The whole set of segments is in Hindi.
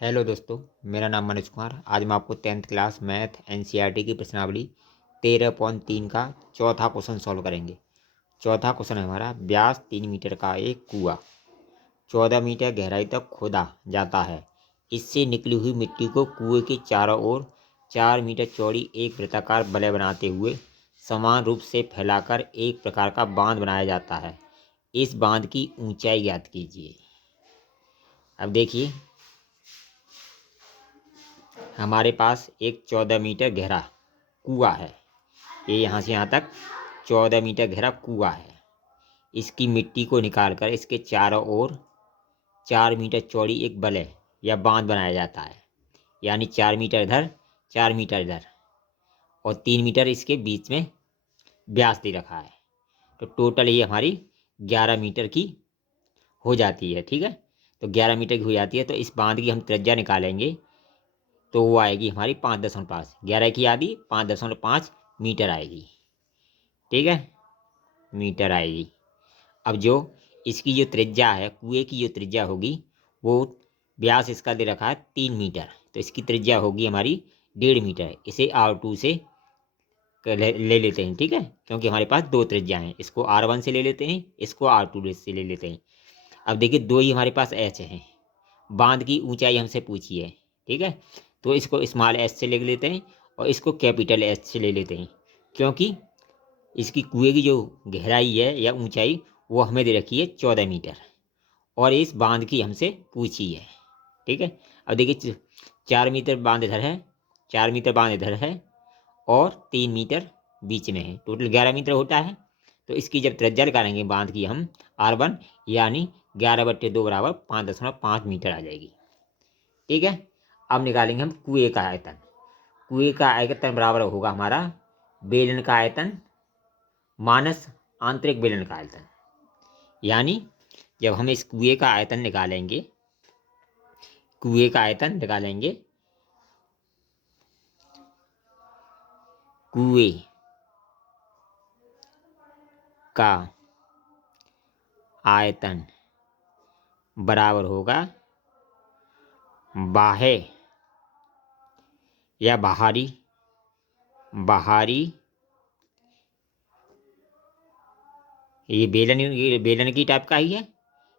हेलो दोस्तों, मेरा नाम मनोज कुमार। आज मैं आपको 10th क्लास मैथ एनसीईआरटी की प्रश्नावली 13.3 का चौथा क्वेश्चन सॉल्व करेंगे। चौथा क्वेश्चन है हमारा, व्यास 3 मीटर का एक कुआं 14 मीटर गहराई तक खोदा जाता है। इससे निकली हुई मिट्टी को कुएं के चारों ओर 4 मीटर चौड़ी एक वृत्ताकार वलय बनाते हुए समान रूप से फैलाकर एक प्रकार का बांध बनाया जाता है। इस बांध की ऊंचाई ज्ञात कीजिए। अब देखिए, हमारे पास एक 14 मीटर गहरा कुआं है। ये यहाँ से यहाँ तक 14 मीटर गहरा कुआं है। इसकी मिट्टी को निकालकर इसके चारों ओर 4 मीटर चौड़ी एक वलय या बांध बनाया जाता है। यानी 4 मीटर इधर, 4 मीटर इधर और 3 मीटर इसके बीच में व्यास दे रखा है। तो टोटल ये हमारी 11 मीटर की हो जाती है। ठीक है, तो 11 मीटर की हो जाती है। तो इस बांध की हम त्रिज्या निकालेंगे तो वो आएगी हमारी 5.5। 11 की आधी 5.5 मीटर आएगी। ठीक है, मीटर आएगी। अब जो इसकी जो त्रिज्या है, कुएं की जो त्रिज्या होगी, वो व्यास इसका दे रखा है 3 मीटर, तो इसकी त्रिज्या होगी हमारी 1.5 मीटर। इसे R2 से ले लेते हैं। ठीक है, क्योंकि हमारे पास दो त्रिज्या हैं। इसको R1 से ले लेते हैं, इसको R2 से ले लेते हैं। अब देखिए, दो ही हमारे पास एच हैं। बांध की ऊंचाई हमसे पूछी है। ठीक है, तो इसको स्मॉल एच से ले लेते हैं और इसको कैपिटल एच से ले लेते हैं, क्योंकि इसकी कुएं की जो गहराई है या ऊंचाई वो हमें दे रखी है 14 मीटर और इस बांध की हमसे पूछी है। ठीक है, अब देखिए, 4 मीटर बांध इधर है, 4 मीटर बांध इधर है और 3 मीटर बीच में है। टोटल 11 मीटर होता है। तो इसकी जब त्रिज्या निकालेंगे बांध की हम R1, यानी 11/2 बराबर 5.5 मीटर आ जाएगी। ठीक है, अब निकालेंगे हम कुएं का आयतन। कुएं का आयतन बराबर होगा हमारा बेलन का आयतन माइनस आंतरिक बेलन का आयतन। यानी जब हम इस कुएं का आयतन निकालेंगे, कुएं का आयतन निकालेंगे, कुएं का आयतन बराबर होगा बाह्य या बाहरी ये बेलन की टाइप का ही है।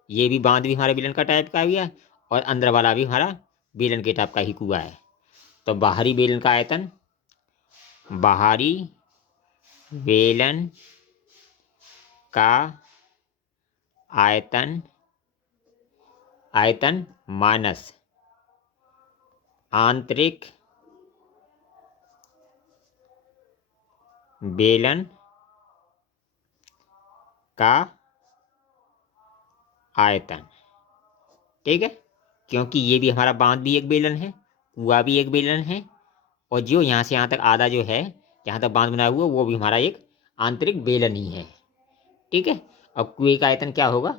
ये भी बांध भी हमारा बेलन का टाइप का ही है और अंदर वाला भी हमारा बेलन के टाइप का ही कुआं है। तो बाहरी बेलन का आयतन, बाहरी बेलन का आयतन माइनस आंतरिक बेलन का आयतन। ठीक है, क्योंकि ये भी हमारा बांध भी एक बेलन है, कुआं भी एक बेलन है और जो यहाँ से यहाँ तक आधा जो है, जहाँ तक बांध बनाया हुआ, वो भी हमारा एक आंतरिक बेलन ही है। ठीक है, अब कुएं का आयतन क्या होगा?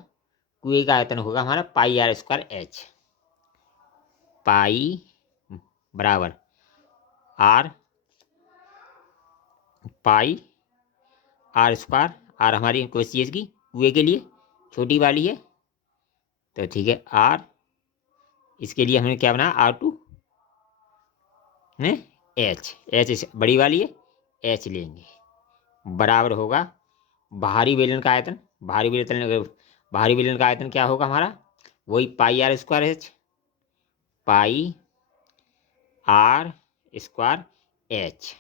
कुएं का आयतन होगा हमारा πr²h। पाई बराबर आर, πr²। आर हमारी क्वेश्चन की कुएं के लिए छोटी वाली है, तो ठीक है आर। इसके लिए हमने क्या बनाया? R2 ने एच बड़ी वाली है, एच लेंगे। बराबर होगा बाहरी बेलन का आयतन। बाहरी बेलन का आयतन क्या होगा हमारा? वही πr²h, πr²h।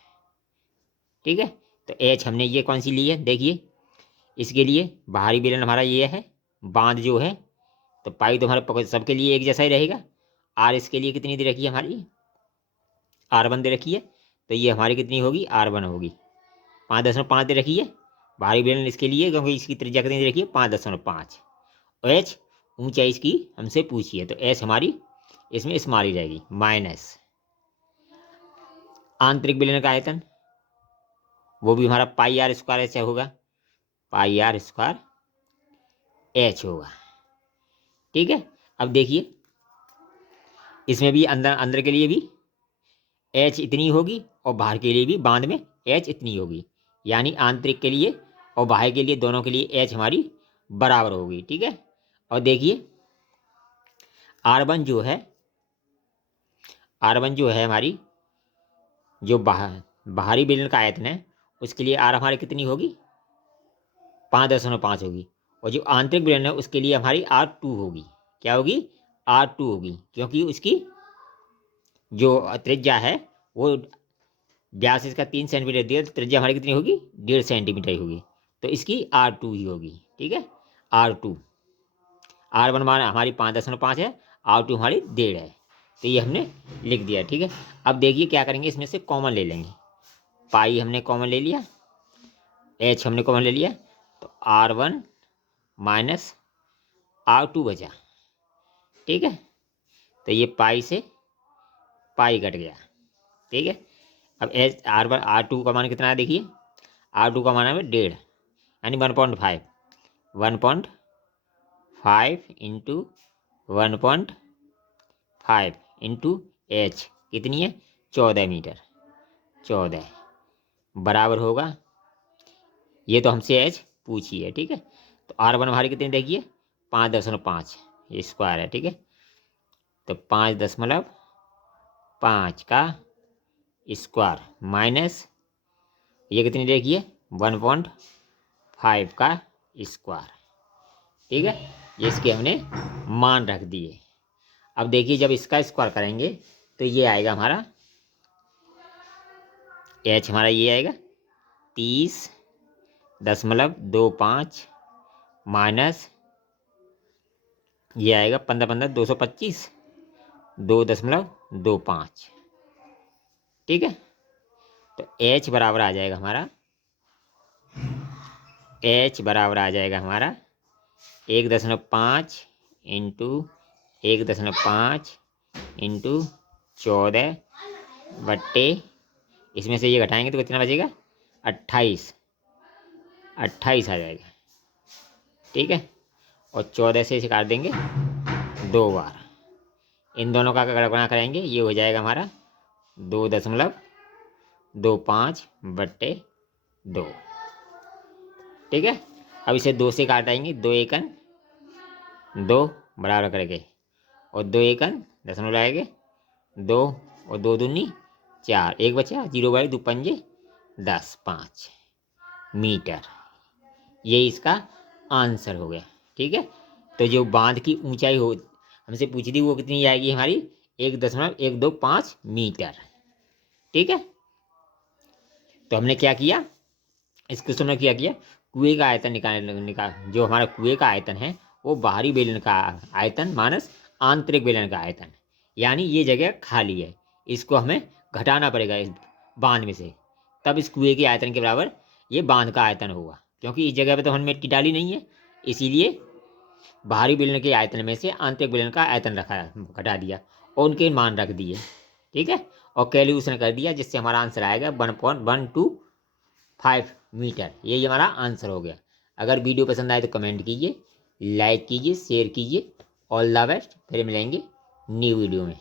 ठीक है, तो एच हमने ये कौन सी ली है? देखिए, इसके लिए बाहरी बेलन हमारा ये है, बांध जो है, तो पाई तो हमारे सबके लिए एक जैसा ही रहेगा। आर इसके लिए कितनी दे रखी है? हमारी R1 दे रखी है, तो ये हमारी कितनी होगी? R1 होगी 5.5 दे रखी है। बाहरी बेलन इसके लिए, क्योंकि इसकी त्रिज्या कितनी दे रखी है? 5.5। और एच ऊंचाई इसकी हमसे पूछी है, तो एच हमारी इसमें स्मॉल रहेगी, माइनस आंतरिक बेलन का आयतन, वो भी हमारा πr²h होगा, πr²h होगा। ठीक है, अब देखिए, इसमें भी अंदर अंदर के लिए भी एच इतनी होगी और बाहर के लिए भी बांध में एच इतनी होगी। यानी आंतरिक के लिए और बाहर के लिए, दोनों के लिए एच हमारी बराबर होगी। ठीक है, और देखिए R1 जो है R1 जो है हमारी, जो बाहरी बेलन का आयतन है, उसके लिए R हमारी कितनी होगी, 5.5 होगी। और जो आंतरिक बेलन है उसके लिए हमारी R2 होगी। क्या होगी, R2 होगी, क्योंकि उसकी जो त्रिज्या है वो व्यास इसका 3 सेंटीमीटर दिया, तो त्रिज्या हमारी कितनी होगी, 1.5 सेंटीमीटर ही होगी। तो इसकी R2 ही होगी। ठीक है, R2। R1 मान हमारी 5.5 है, R2 हमारी 1.5 है। तो ये हमने लिख दिया। ठीक है, अब देखिए क्या करेंगे, इसमें से कॉमन ले लेंगे। पाई हमने कॉमन ले लिया, H हमने कॉमन ले लिया, तो R1 माइनस R2 बचा। ठीक है, तो ये पाई से पाई कट गया। ठीक है, अब H R2 का मान कितना है, देखिए R2 का मान है 1.5, यानी 1.5। 1.5 इंटू 1.5 इंटू H कितनी है, 14 मीटर। 14 बराबर होगा, ये तो हमसे H पूछी है। ठीक है, तो R1 हमारी कितनी देखिए, 5.5 ये स्क्वायर है। ठीक है, तो 5.5 का स्क्वायर माइनस ये कितनी देखिए, 1.5 का स्क्वायर। ठीक है, ये इसके हमने मान रख दिए। अब देखिए जब इसका स्क्वायर करेंगे तो ये आएगा हमारा H, हमारा ये आएगा 30.25 माइनस ये आएगा 15 225 2.25। ठीक है, तो H बराबर आ जाएगा हमारा, H बराबर आ जाएगा हमारा 1.5 इंटू 1.5 इंटू 14 बट्टे, इसमें से ये घटाएंगे तो कितना बचेगा, 28 आ जाएगा। ठीक है, और 14 से इसे काट देंगे 2 बार। इन दोनों का अगर गुणा करेंगे ये हो जाएगा हमारा 2.25 बट्टे 2। ठीक है, अब इसे 2 से काटाएंगे, 2 एकन 2 बराबर करके, और 2 एकन दशमलव लाएंगे 2, और 2 दूनी 4, 1 बचा, 0 बाई 2 पंजे 10, 5 मीटर। ये इसका आंसर हो गया। ठीक है, तो जो बांध की ऊंचाई हो हमसे पूछी थी वो कितनी आएगी हमारी, 1.125 मीटर। ठीक है, तो हमने क्या किया, इस क्वेश्चन में क्या किया, कुएं का आयतन निकाल जो हमारा कुएं का आयतन है वो बाहरी बेलन का आयतन माइनस आंतरिक बेलन का आयतन, यानी ये जगह खाली है, इसको हमें घटाना पड़ेगा इस बांध में से, तब इस कुएं के आयतन के बराबर ये बांध का आयतन होगा। क्योंकि इस जगह पे तो हमने मिट्टी डाली नहीं है, इसीलिए बाहरी बेलन के आयतन में से आंतरिक बेलन का आयतन रखा घटा दिया और उनके मान रख दिए। ठीक है, और कैलकुलेशन कर दिया, जिससे हमारा आंसर आएगा 1.125 मीटर। यही हमारा आंसर हो गया। अगर वीडियो पसंद आए तो कमेंट कीजिए, लाइक कीजिए, शेयर कीजिए। ऑल द बेस्ट, फिर मिलेंगे न्यू वीडियो में।